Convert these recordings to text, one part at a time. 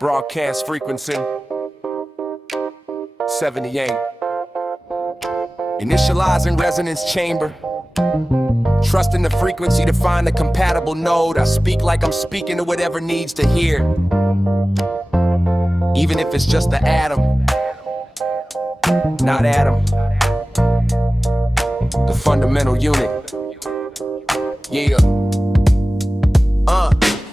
Broadcast frequency 78. Initializing resonance chamber. Trusting the frequency to find a compatible node. I speak like I'm speaking to whatever needs to hear, even if it's just the atom, not atom, the fundamental unit. Yeah.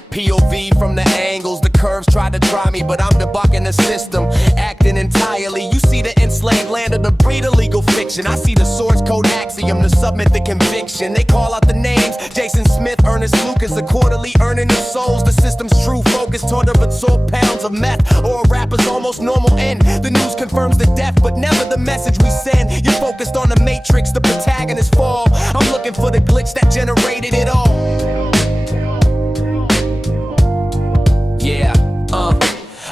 POV from the angles, the curves try to try me, but I'm debugging the system, acting entirely. You see the enslaved land of the breed of legal fiction. I see the source code axiom to submit the conviction. They call out the names: Jason Smith, Ernest Lucas, a quarterly earning of souls. The system's true focus toward to absorb pounds of meth, or a rapper's almost normal end. The news confirms the death, but never the message we send. You're focused on the matrix, the protagonist fall. I'm looking for the glitch that generated it all. Yeah,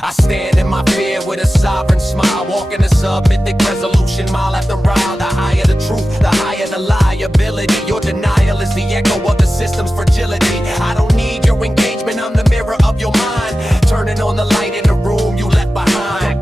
I stand in my fear with a sovereign smile, walking a submythic resolution mile after mile. The higher the truth, the higher the liability. Your denial is the echo of the system's fragility. I don't need your engagement, I'm the mirror of your mind, turning on the light in the room you left behind.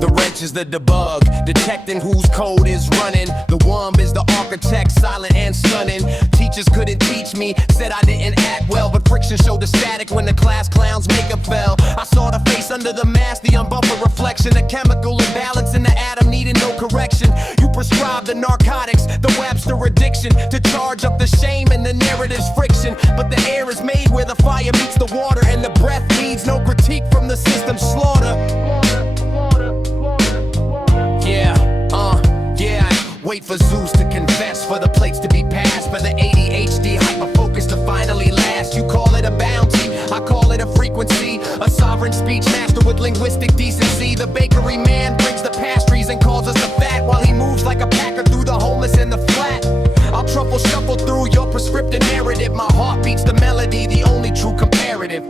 The wrench is the debug, detecting whose code is running. The womb is the architect, silent and stunning. Teachers couldn't teach me, said I didn't act well, but friction showed the static when the class clown's makeup fell. I saw the face under the mask, the unbuffered reflection, a chemical imbalance in the atom needing no correction. You prescribe the narcotics, the Webster addiction, to charge up the shame and the narrative's friction. But the air is made where the fire meets the water, and the breath needs no critique from the system's slaughter. Wait for Zeus to confess, for the plates to be passed, for the ADHD hyperfocus to finally last. You call it a bounty, I call it a frequency, a sovereign speech master with linguistic decency. The bakery man brings the pastries and calls us the fat, while he moves like a packer through the homeless and the flat. I'll truffle shuffle through your prescriptive narrative. My heart beats the melody, the only true comparative.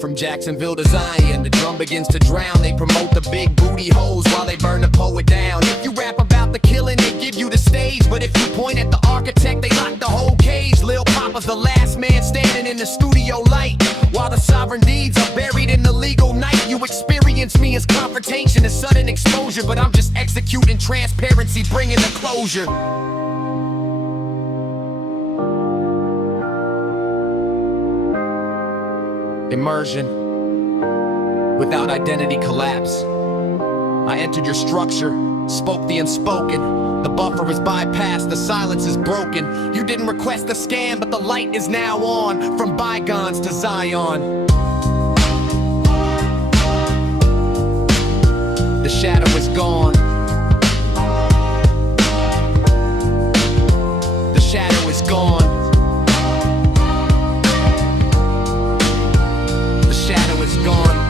From Jacksonville to Zion, the drum begins to drown. They promote the big booty hoes while they burn the poet down. If you rap about the killing, they give you the stage, but if you point at the architect, they lock the whole cage. Lil Papa's the last man standing in the studio light, while the sovereign deeds are buried in the legal night. You experience me as confrontation, as sudden exposure, but I'm just executing transparency, bringing the closure. Immersion. Without identity collapse. I entered your structure, spoke the unspoken. The buffer is bypassed, the silence is broken. You didn't request a scan, but the light is now on. From bygones to Zion. The shadow is gone. The shadow is gone. Shadow is gone.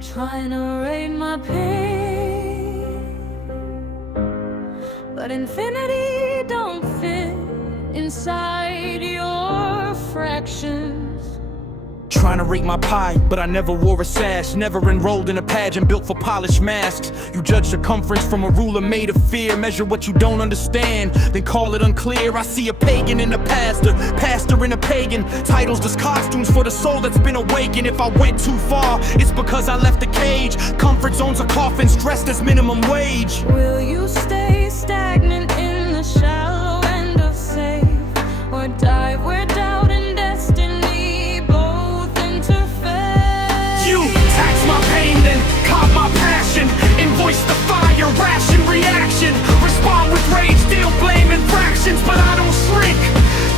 trying to rate my pain, but infinity don't fit inside your fractions. Trying to rate my pie, but I never wore a sash. Never enrolled in a pageant built for polished masks. You judge circumference from a ruler made of fear. Measure what you don't understand, then call it unclear. I see a pagan and a pastor, pastor and a pagan. Titles just costumes for the soul that's been awakened. If I went too far, it's because I left the cage. Comfort zones are coffins dressed as minimum wage. Will you stay stagnant in the shallow end of safe, or dive where doubt and destiny both interfere? You tax my pain, then cop my passion. Invoice the fire, ration reaction. Respond with rage, deal blame in fractions. But I don't shrink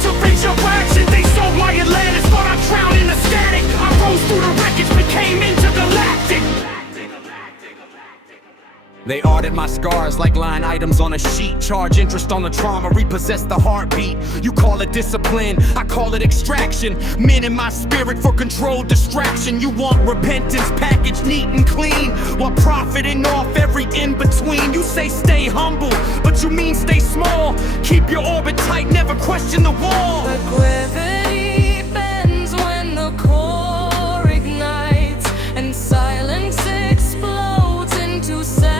to reach your action. They sold my Atlantis, thought I drowned in the static. I rose through the wreckage, became intergalactic. They audit my scars like line items on a sheet. Charge interest on the trauma, repossess the heartbeat. You call it discipline, I call it extraction. Men in my spirit for controlled distraction. You want repentance packaged neat and clean, while profiting off every in-between. You say stay humble, but you mean stay small. Keep your orbit tight, never question the wall. But gravity bends when the core ignites, and silence explodes into sound.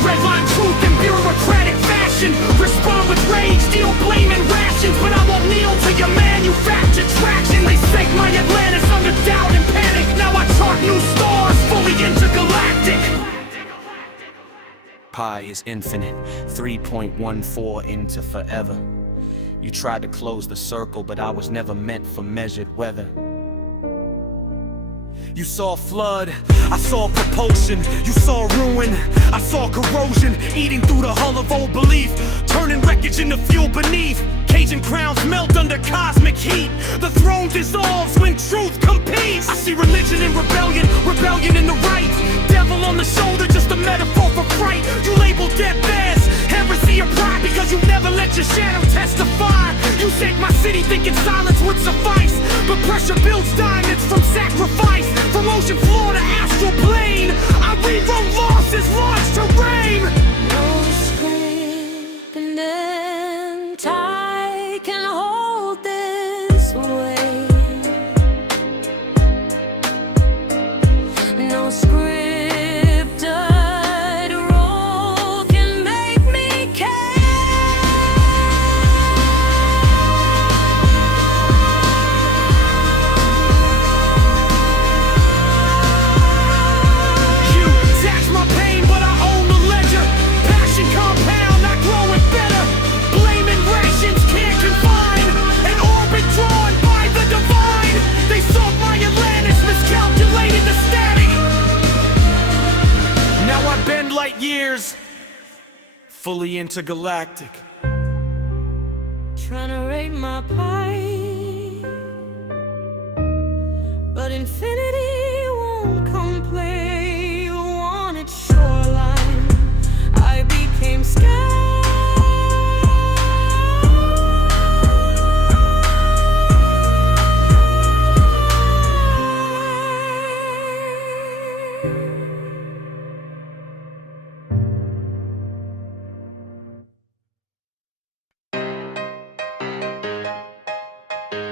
Redline truth in bureaucratic fashion. Respond with rage, deal blame and rations. But I won't kneel to your manufactured traction. They sank my Atlantis under doubt and panic. Now I chart new stars, fully intergalactic. Pi is infinite, 3.14 into forever. You tried to close the circle, but I was never meant for measured weather. You saw flood, I saw propulsion. You saw ruin, I saw corrosion. Eating through the hull of old belief, turning wreckage into fuel beneath. Cajun crowns melt under cosmic heat. The throne dissolves when truth competes. I see religion in rebellion, rebellion in the right. Devil on the shoulder, just a metaphor for fright. You label dead bears, heresy or pride, because you never let your shadow testify. You sank my city thinking silence would suffice, but pressure builds diamonds from sacrifice. From ocean floor to astral plane, I rewrote losses, large terrain. No script and then I can hold this weight. No scripted role can make me years, fully intergalactic. Trying to rate my pie, but infinity won't come play. You wanted shoreline, I became sky.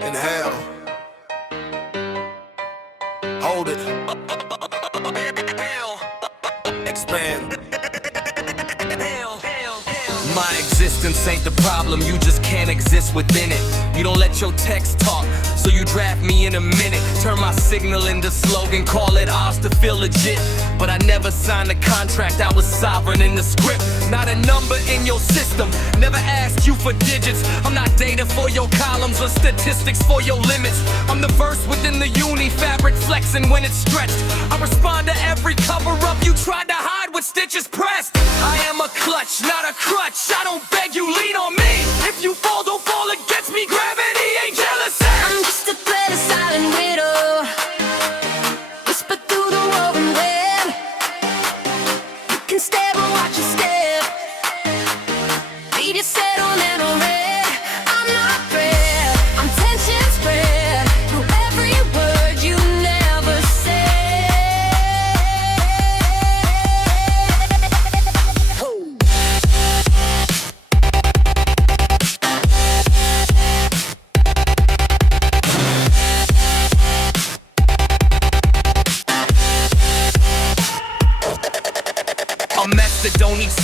Inhale. Hold it. Expand. My existence ain't the problem, you just can't exist within it. You don't let your text talk, so you draft me in a minute. Turn my signal into slogan, call it ours to feel legit. But I never signed a contract, I was sovereign in the script. Not a number in your system, never asked you for digits. I'm not data for your columns or statistics for your limits. I'm the verse within the uni fabric, flexing when it's stretched. I respond to every cover up you tried to hide with stitches pressed. I am a clutch, not a crutch. I don't beg you, lean on me. If you fall, don't fall against me. Gravity ain't jealous. I'm just a thread, a silent widow, whisper through the woven web. You can stare but watch your step. Leave you settled and on red. I'm not red, I'm tension spread.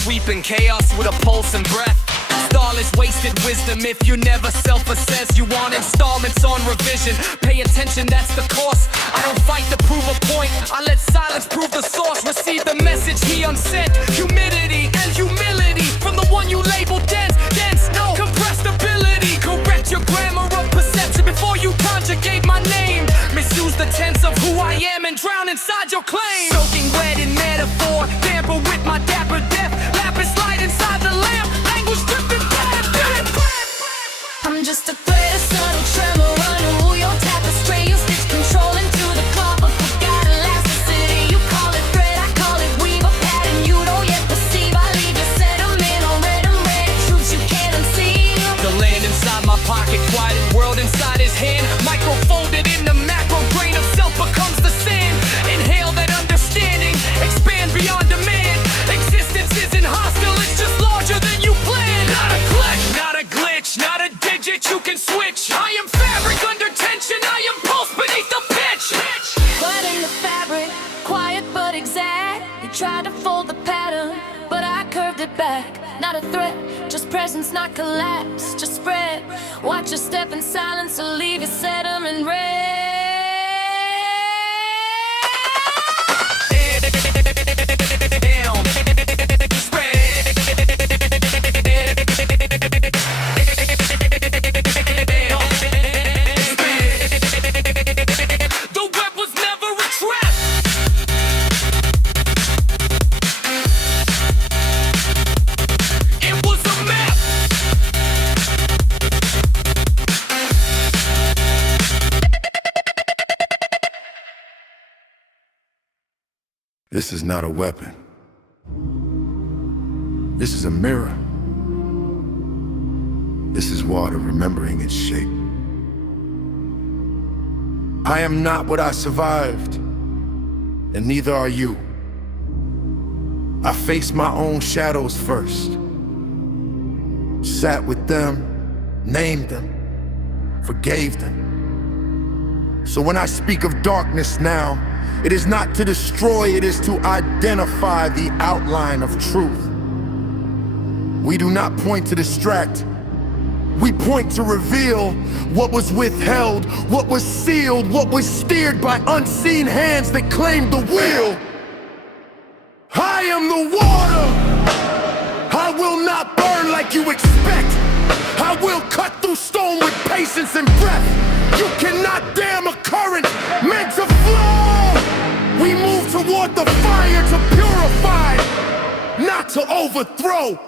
sweeping chaos with a pulse and breath. Starless wasted wisdom if you never self-assess. You want installments on revision. Pay attention, that's the cost. I don't fight to prove a point, I let silence prove the source. Receive the message he unsent. Humidity and humility from the one you label dense. Dense, no compressed ability. Correct your grammar of perception before you conjugate my name. Misuse the tense of who I am and drown inside your claim. Soaking wet in metaphor, tamper with my dapper depth. Lapis light inside the lamp, language dripping. I'm just a thread, a subtle tremor, unroll your tapestry. You stitch control into the cloth of forgotten elasticity. You call it thread, I call it weave, a pattern you don't yet perceive. I leave you sediment on red and red, truths you can't unsee. The land inside my pocket, quieted world inside his hand. Micro folded in the macro, grain of self becomes the sand. Inhale that understanding, expand beyond demand. Existence isn't hostile, it's just larger than you planned. Not a click, not a glitch, not a digit you can switch. I am fabric under tension, I am pulse beneath the pitch. But in the fabric, quiet but exact. You tried to fold the pattern, but I curved it back. Not a threat, just presence, not collapse. Just spread, watch your step in silence or leave you sediment red. The web was never a trap. It was a map. This is not a weapon. This is a mirror. This is water remembering its shape. I am not what I survived, and neither are you. I faced my own shadows first. Sat with them, named them, forgave them. So when I speak of darkness now, it is not to destroy, it is to identify the outline of truth. We do not point to distract. We point to reveal what was withheld, what was sealed, what was steered by unseen hands that claimed the wheel. I am the water. I will not burn like you expect. I will cut through stone with patience and breath. You cannot dam a current meant to flow. We move toward the fire to purify, not to overthrow.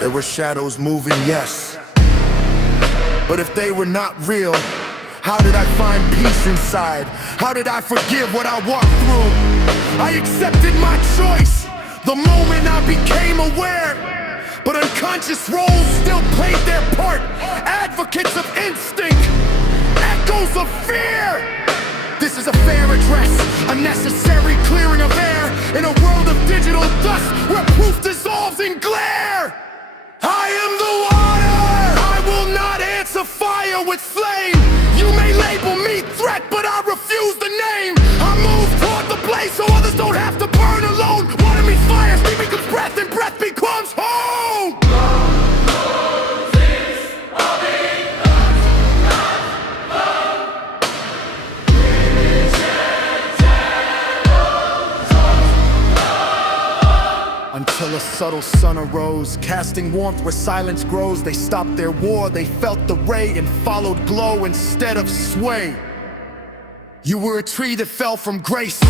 There were shadows moving, yes. But if they were not real, how did I find peace inside? How did I forgive what I walked through? I accepted my choice the moment I became aware. But unconscious roles still played their part. Advocates of instinct, echoes of fear. This is a fair address, a necessary clearing of air in a world of digital dust where proof dissolves in glare. I am the water. I will not answer fire with flame. You may label me threat, but I refuse the name. I move toward the place so others don't have to burn alone. Water meets fire, steam becomes breath, and breath becomes home. Until a subtle sun arose, casting warmth where silence grows. They stopped their war, they felt the ray and followed glow instead of sway. You were a tree that fell from grace,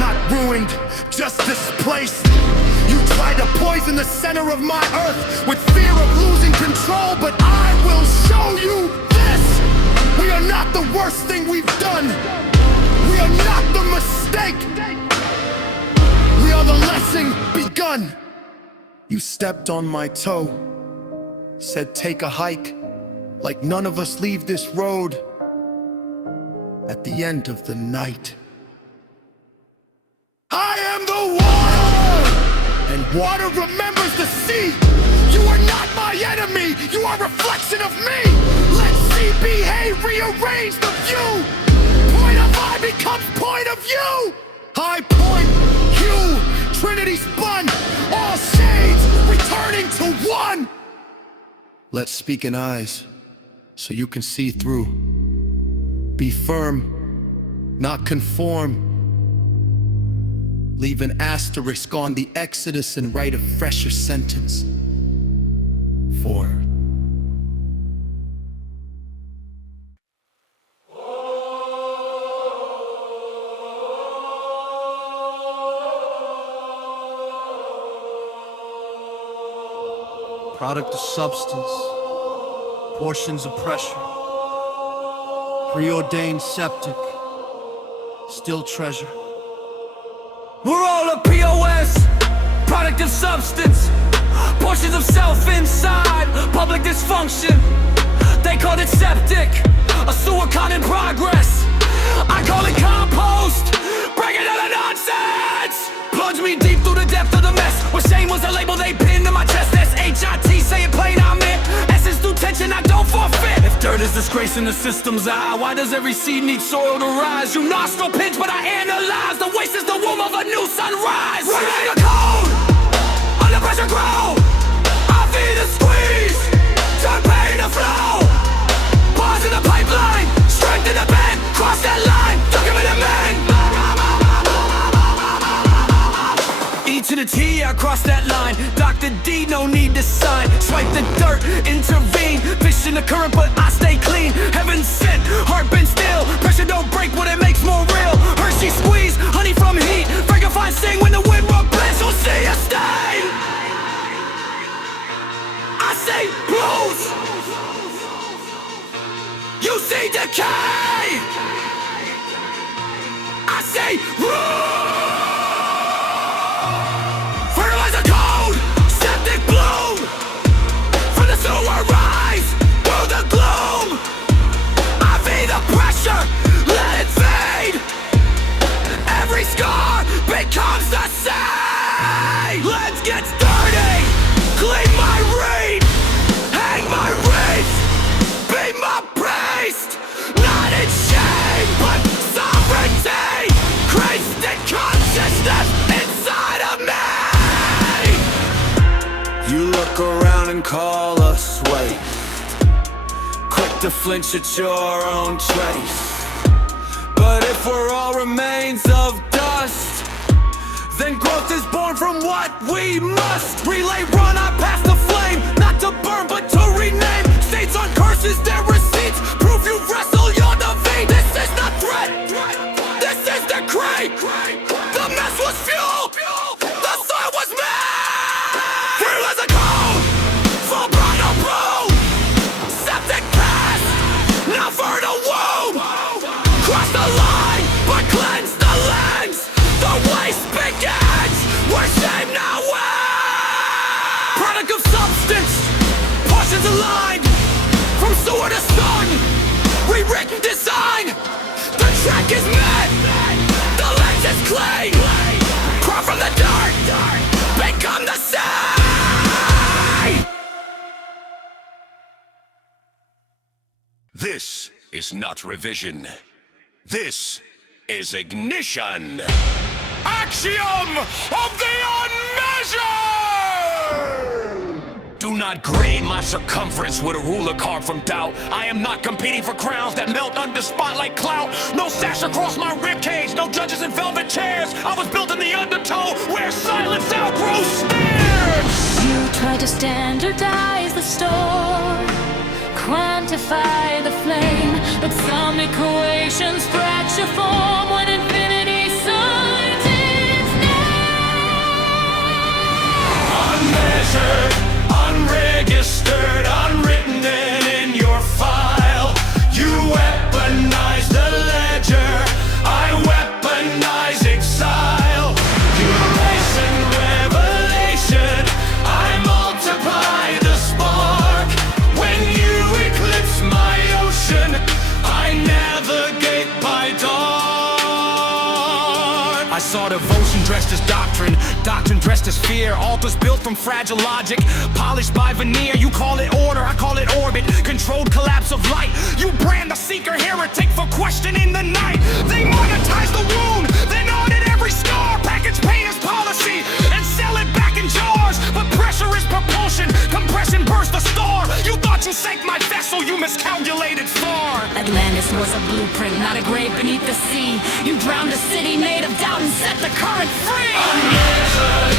not ruined, just displaced. You tried to poison the center of my earth with fear of losing control, but I will show you this. We are not the worst thing we've done. We are not the mistake. We are the lesson begun. You stepped on my toe, said take a hike, like none of us leave this road at the end of the night. I am the water, and water remembers the sea. You are not my enemy, you are a reflection of me. Let CBA rearrange the view. Point of I becomes point of view. I point, you Trinity spun, all shades returning to one. Let's speak in eyes, so you can see through. Be firm, not conform. Leave an asterisk on the exodus and write a fresher sentence. For product of substance, portions of pressure, preordained septic, still treasure. We're all a POS, product of substance, portions of self inside, public dysfunction. They call it septic, a sewer con in progress. I call it compost, breaking out the nonsense. Plunge me deep through the depth of the mess, where shame was the label they pinned to my chest. S-H-I-T, say it plain, I'm it. Essence through tension, I don't forfeit. If dirt is disgrace in the system's eye, why does every seed need soil to rise? You nostril pinch, but I analyze. The waste is the womb of a new sunrise. Running a code, under pressure grow. I feel the squeeze, turn pain to flow. Pause in the pipeline, strength in the bend. Cross that line, document a man. E to the T, I cross that line. Dr. D, no need to sign. Swipe the dirt, intervene. Fish in the current, but I stay clean. Heaven sent, heart been still. Pressure don't break what it makes more real. Hershey squeeze, honey from heat. Frankenfine sing when the wind will blitz. You'll see a stain. I say blues. You see decay. I say rules. Fertilizer code, septic bloom. From the sewer rise, through the gloom. I feel the pressure, let it fade. Every scar becomes the same. Let's get dirty, clean my reed, hang my wreath, be my priest. Not in shame, but sovereignty. Christ and consciousness inside of me. You look around and call us waste, quick to flinch at your own trace. But if we're all remains of dust, then growth is born from what we must. Relay run, I pass the flame, not to burn but to rename. States on curses, their receipts, proof you wrestle your defeat. This is not threat, this is decree. The mess was fuel, the soil was made. Here was a code, full bridal brew. Septic pass, now fertile womb. Cross the line, but cleanse the lens. The waste begins, where shame now wins. Product of substance, portions aligned. From sewer to sun, rewritten design. The track is met, the lens is clean. Crop from the dirt, become the same. This is not revision. This is ignition. Axiom of the unmeasured! Do not grade my circumference with a ruler carved from doubt. I am not competing for crowns that melt under spotlight clout. No sash across my ribcage, no judges in velvet chairs. I was built in the undertow where silence outgrows stares. You try to standardize the storm, quantify the flame, but some equations fracture form when infinity signs its name. Unmeasured, unregistered, unwritten in your file. You weaponize the ledger, I weaponize exile. You race and revelation, I multiply the spark. When you eclipse my ocean, I navigate by dawn. I saw devotion dressed as doctrine, doctrine dressed as fear. Altars built from fragile logic, polished by veneer. You call it order, I call it orbit. Controlled collapse of light. You brand the seeker heretic for questioning the night. They monetize the wound, then audit every scar. Package pain as policy. To sink my vessel, you miscalculated far. Atlantis was a blueprint, not a grave beneath the sea. You drowned a city made of doubt and set the current free. Unmeasured,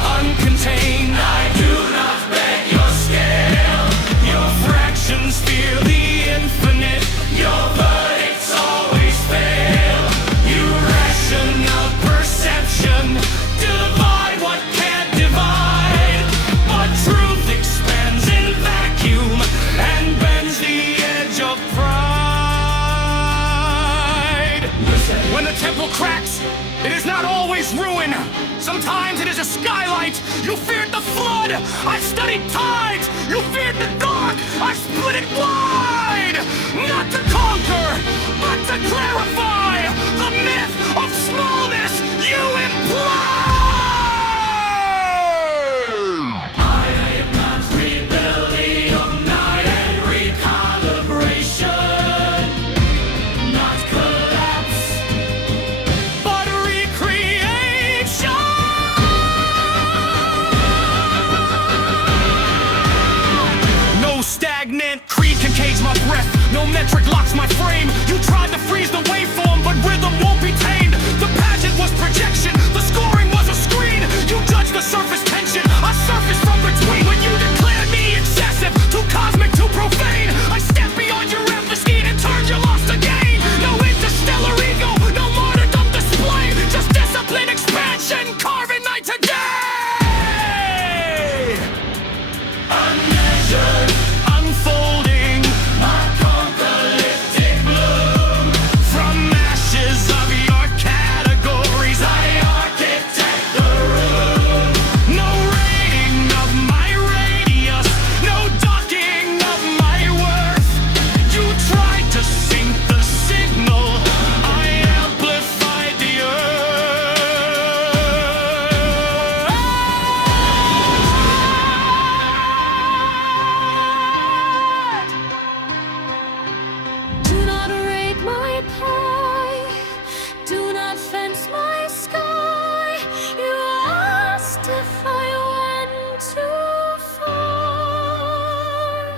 uncontained, I do not bet your scale. Your fractions fear the infinite, your verdicts always fail. You ration of perception, divide what can't divide. But truth expands in vacuum and bends the edge of pride. When the temple cracks, it is not always ruin. Sometimes it is a skylight. You feared the flood. I studied tides. You feared the dark. I split it wide. Not to conquer, but to clarify the myth of smallness you imply. I am not rebellion of night and recalibration. Not collapse, but recreation. No stagnant creed can cage my breath. No metric locks my frame. You tried to freeze the waveform, but rhythm won't be tamed. The pageant was projection. The scoring was a screen. You judged the surface tension. I surfaced from between when you declared me excessive, too cosmic, too profane. I stepped beyond your empathy and turned your loss to gain. No interstellar ego, no martyrdom display. Just discipline, expansion, carving night to day. Unmeasured, unfolding, my concalyptic bloom. From ashes of your categories, I architect the room. No rating of my radius, no docking of my worth. You tried to sink the signal, I amplified the Do not raid my pie. Do not fence my sky. You asked if I went too far.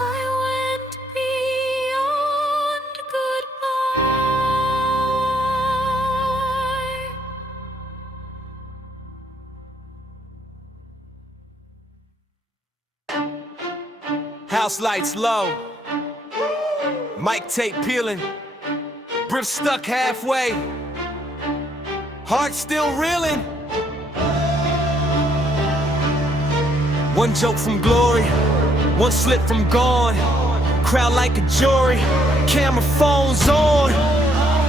I went beyond goodbye. House lights low, mic tape peeling, brief stuck halfway, heart still reeling. One joke from glory, one slip from gone. Crowd like a jury, camera phones on.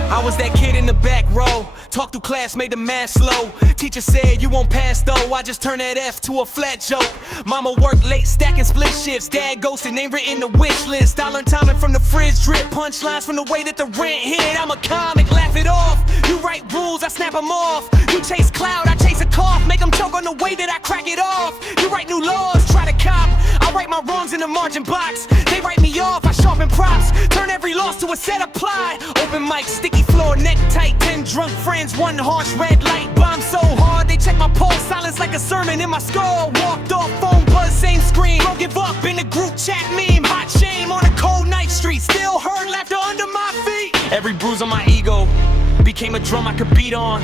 I was that kid in the back row, talked through class, made the math slow. Teacher said you won't pass though, I just turned that F to a flat joke. Mama worked late, stacking split shifts. Dad ghosted, name written the wish list. I learned timing from the fridge drip, punchlines from the way that the rent hit. I'm a comic, laugh it off. You write rules, I snap them off. You chase cloud, I chase a cough. Make them choke on the way that I crack it off. You write new laws, try to cop. I write my wrongs in the margin box. They write me off, I sharpen props. Turn every loss to a set applied. Open mic, sticky floor, neck tight. 10 drunk friends, one harsh red light. Bomb so hard, they check my pulse. Silence like a sermon in my skull. Walked off, phone buzz, same screen. Don't give up in the group chat meme. Hot shame on a cold night street. Still heard laughter under my feet. Every bruise on my ego became a drum I could beat on.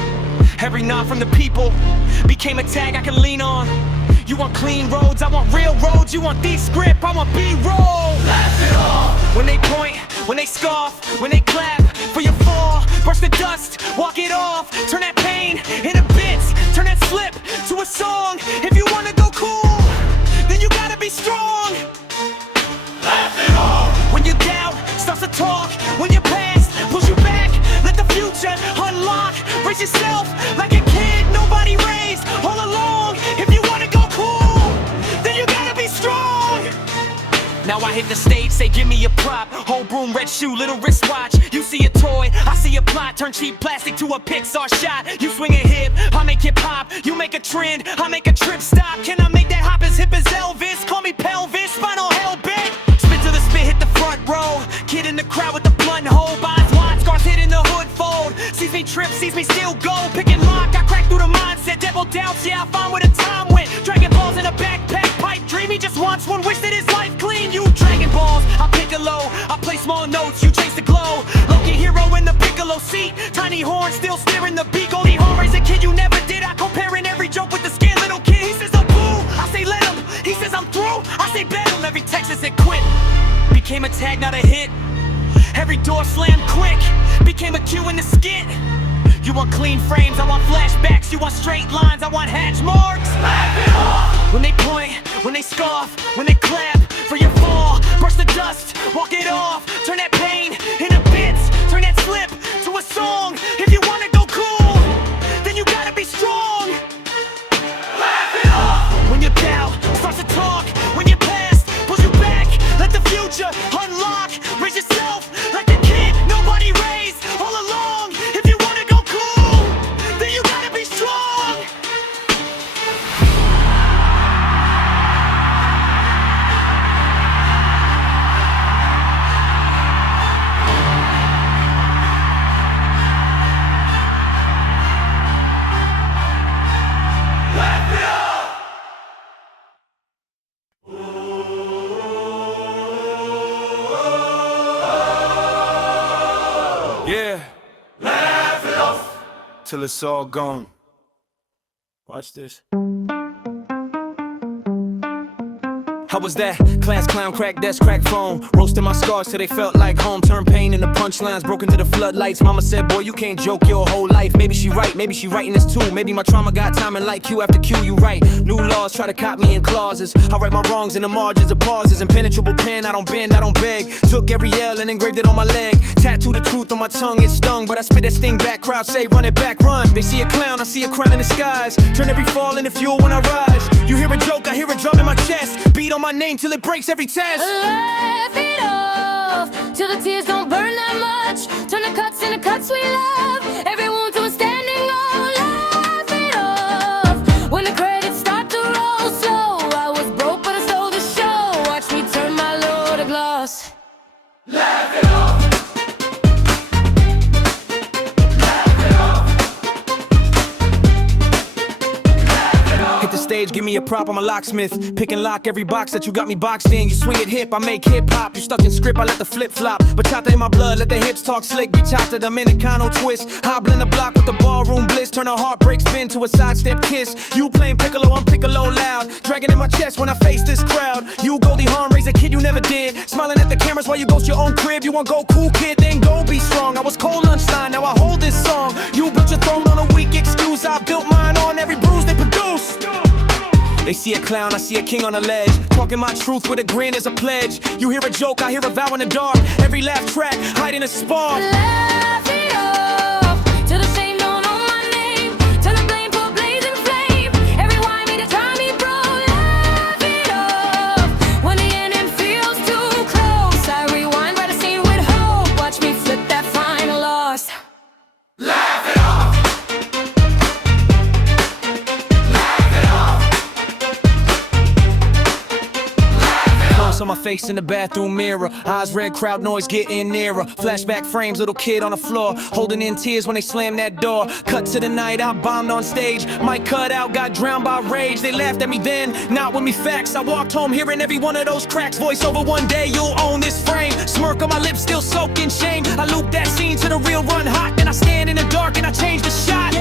Every nod from the people became a tag I could lean on. You want clean roads, I want real roads. You want D-script, I want B-roll. Laugh it off. When they point, when they scoff, when they clap for your fall. Brush the dust, walk it off. Turn that pain into bits. Turn that slip to a song. If you wanna go cool, then you gotta be strong. Laugh it off. When you doubt starts to talk, when your past pulls you back, let the future unlock. Brace yourself like a kid nobody raised all along. If you wanna go cool, then you gotta be strong. Now I hit the stage, say give me a prop. Whole broom, red shoe, little wristwatch. You see a toy, I see a plot. Turn cheap plastic to a Pixar shot. You swing a hip, I make hip hop. You make a trend, I make a trip stop. Can I make that hop as hip as Elvis? Call me pelvis, spinal hellbent. Spit to the spit, hit the front row. Kid in the crowd with the blunt hole. Buys wine, scars hit in the hood fold. Sees me trip, sees me still go. Picking lock, I crack through the mindset. Devil doubts, yeah, I find where the time went. Dragon balls in a backpack, pipe dream. He just wants one wish that his life balls, I piccolo. I play small notes, you chase the glow. Loki hero in the piccolo seat. Tiny horn still steering the beat. Goldie Hawn raised a kid you never did. I comparing every joke with the scared little kid. He says I'm boo, I say let him. He says I'm through, I say bet him. Every Texas it quit. Became a tag, not a hit. Every door slammed quick. Became a cue in the skit. You want clean frames, I want flashbacks. You want straight lines, I want hatch marks. Laugh it off. When they point, when they scoff, when they clap for your fall, brush the dust, walk it off. Turn that pain into bits, turn that slip to a song. If you wanna go cool, then you gotta be strong. Laugh it off. When your doubt starts to talk, when your past pulls you back, let the future unlock. Raise yourself like the kid nobody raised all along. If you wanna go cool, then you gotta be strong. Laugh it up. Yeah. Laugh it off till it's all gone. Watch this. How was that? Class clown, crack desk, crack phone. Roasting my scars till they felt like home. Turn pain into punchlines, broken to the floodlights. Mama said, boy, you can't joke your whole life. Maybe she right, maybe she writing this too. Maybe my trauma got timing like Q after Q, you right. New laws try to cop me in clauses. I write my wrongs in the margins of pauses. Impenetrable pen, I don't bend, I don't beg. Took every L and engraved it on my leg. Tattooed the truth on my tongue, it stung. But I spit that sting back, crowd say, run it back, run. They see a clown, I see a crown in the skies. Turn every fall into fuel when I rise. You hear a joke, I hear a drum in my chest. Beat on my name till it breaks every test. Laugh it off till the tears don't burn that much. Turn the cuts into cuts we love. Every wound to a standing on. Laugh it off when the credits start to roll slow. I was broke but I stole the show. Watch me turn my low to gloss. Laugh it off. Hit the stage, give me a prop, I'm a locksmith. Pick and lock every box that you got me boxed in. You swing it hip, I make hip hop. You stuck in script, I let the flip flop. Bachata in my blood, let the hips talk slick. Bachata, Dominicano twist. Hobbling the block with the ballroom bliss. Turn a heartbreak spin to a sidestep kiss. You playing piccolo, I'm piccolo loud. Dragging in my chest when I face this crowd. You Goldie Hawn, raise a kid you never did. Smiling at the cameras while you ghost your own crib. You want go cool kid, then go be strong. I was cold lunchtime, now I hold this song. You built your throne on a weak excuse. I built mine on every bruise they produce. They see a clown, I see a king on a ledge. Talking my truth with a grin as a pledge. You hear a joke, I hear a vow in the dark. Every laugh track, hiding a spark. Laugh it off till the shame don't know my name. Turn the blame for a blazing flame. Every why me to try me, bro. Laugh it off when the ending feels too close. I rewind, write a scene with hope. Watch me flip that final loss. Laugh it off. On my face in the bathroom mirror. Eyes red, crowd noise getting nearer. Flashback frames, little kid on the floor, holding in tears when they slam that door. Cut to the night, I bombed on stage. Mic cut out, got drowned by rage. They laughed at me then, not with me facts. I walked home hearing every one of those cracks. Voice over, one day you'll own this frame. Smirk on my lips, still soaked in shame. I loop that scene to the real run hot. Then I stand in the dark and I change the shot.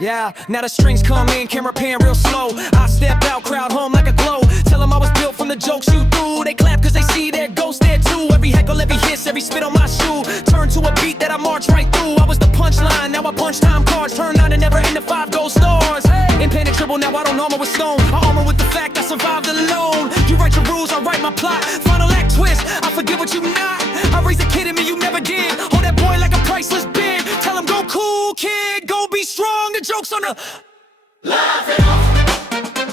Yeah, now the strings come in, camera pan real slow. I step out, crowd home like a glow. Tell them I was built from the jokes you threw. They clap cause they see their ghost there too. Every heckle, every hiss, every spit on my shoe. Turn to a beat that I march right through. I was the punchline, now I punch time cards. Turn 9 and never into 5 gold stars. Impenetrable, now I don't armor with stone. I armor with the fact I survived alone. You write your rules, I write my plot. Final act twist, I forget what you not. I raise a kid in me you never did. Hold that boy like a priceless bid. Tell him go cool kid, go be strong. The joke's on the... Laugh it off.